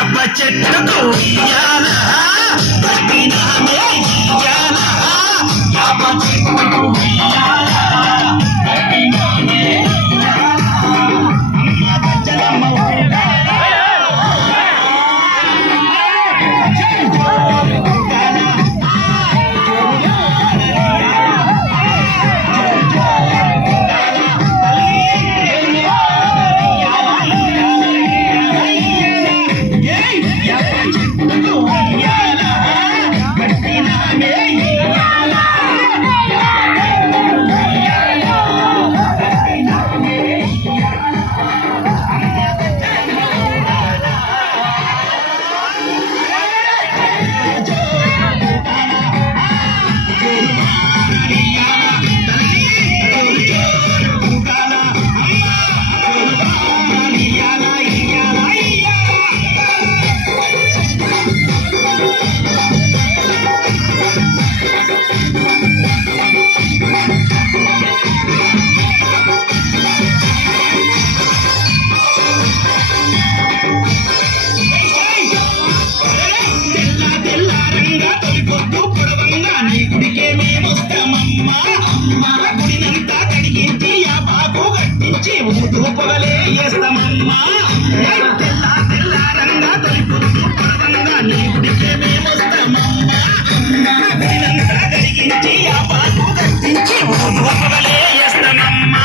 చెట్టుకు ఉయ్యాల పట్టినామే ఇయ్యాల యాప చెట్టుకు ఉయ్యాల పట్టినామే అమ్మ బచ్చలమ్మ పొగలే వేస్తామమ్మా తెల్లారంగా తొలి పొద్దు పొడవంగా నీ గుడికే మేమొస్తామమ్మా గుడినంతా కడిగించి ఆ పాకు కట్టించి పొగలే వేస్తామమ్మా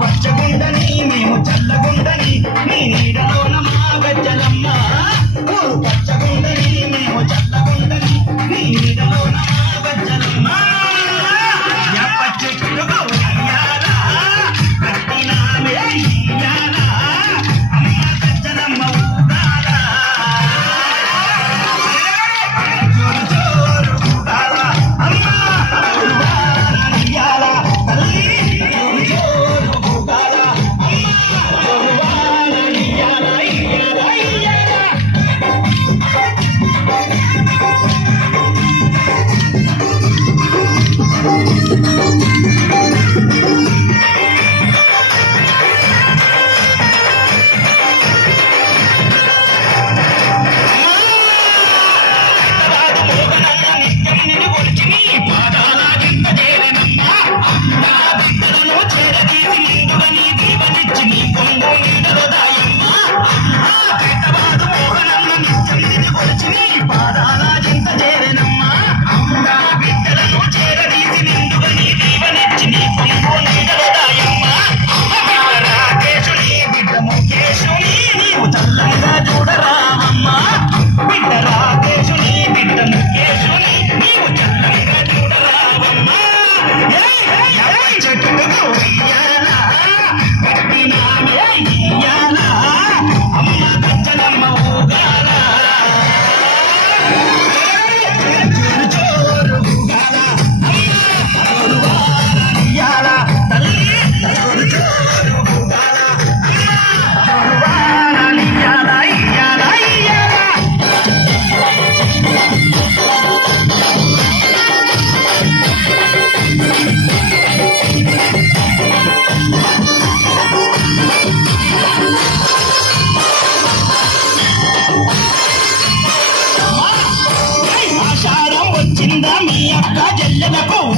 పచ్చగుండని మేము చల్లగుండని నీ నీడలోన మా గజ్జలమ్మ పచ్చగుండని మేము చల్లగుండని నీ నీడలోన మా గజ్జలమ్మ చెట్టుగా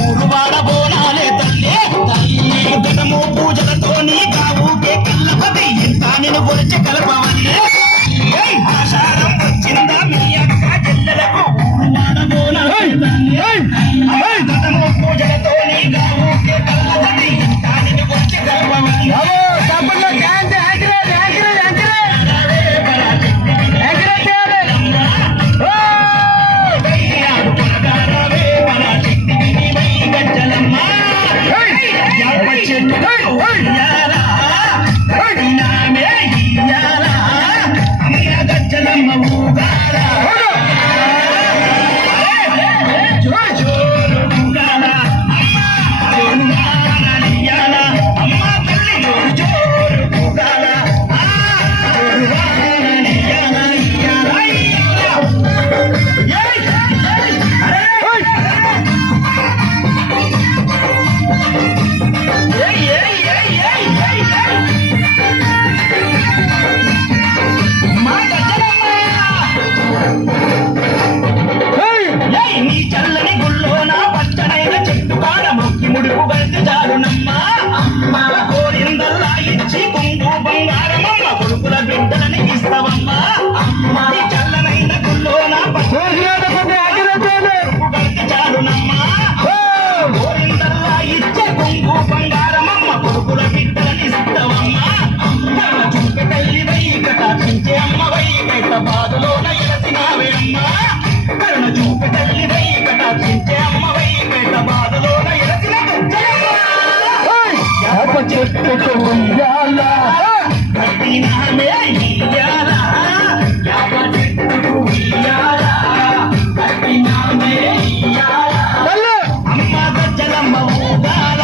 ఊరు వాడబోనాలే తల్లి గతము పూజలతో నీ కావుకే కల్లపతి ఇంత నేను కొలిచి కలపవల్లే ఆషాఢం వచ్చిందా మీ అక్క చెల్లెలకు ఊరు వాడబోనాలే తల్లి గతము పూజలతో నీ కావుకే కల్లపతి ఇంత నేను కొలిచి కలపవల్లే గజ్జల పేద బాధలోన ఎలసినావే అమ్మా కరుణ చూపి తల్లివై కటాక్షించే అమ్మవై పేద బాధలోన ఎలసిన చెట్టుకు ఉయ్యాల కట్టినామే ఇయ్యాల యాప చెట్టుకు ఇయ్యాల కట్టినామే ఇయ్యాల అమ్మ గజ్జలమ్మ ఊగాల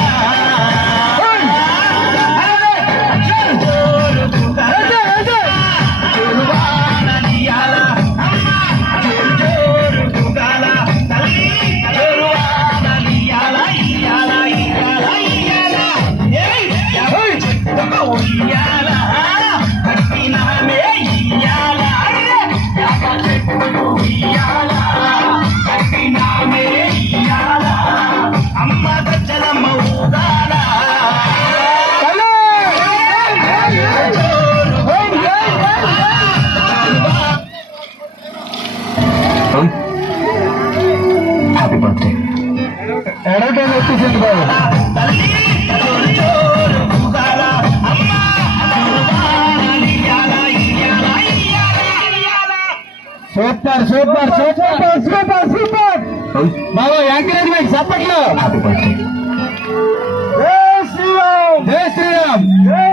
ఉయ్యాల కట్టినామే ఇయ్యాల యాప చెట్టుకు ఉయ్యాల కట్టినామే ఇయ్యాల అమ్మ గజ్జలమ్మ ఊగాల హ్యాపీ బర్త్డే ఎడటే వచ్చేసింది బాబు తల్లి జోరు జోరు ఊగాల అమ్మ super super super super super బాబు ఎంకరేజ్మెంట్ సప్పట్లో హ్యాపీ బర్త్డే జై శ్రీరామ్ జై శ్రీరామ్ జై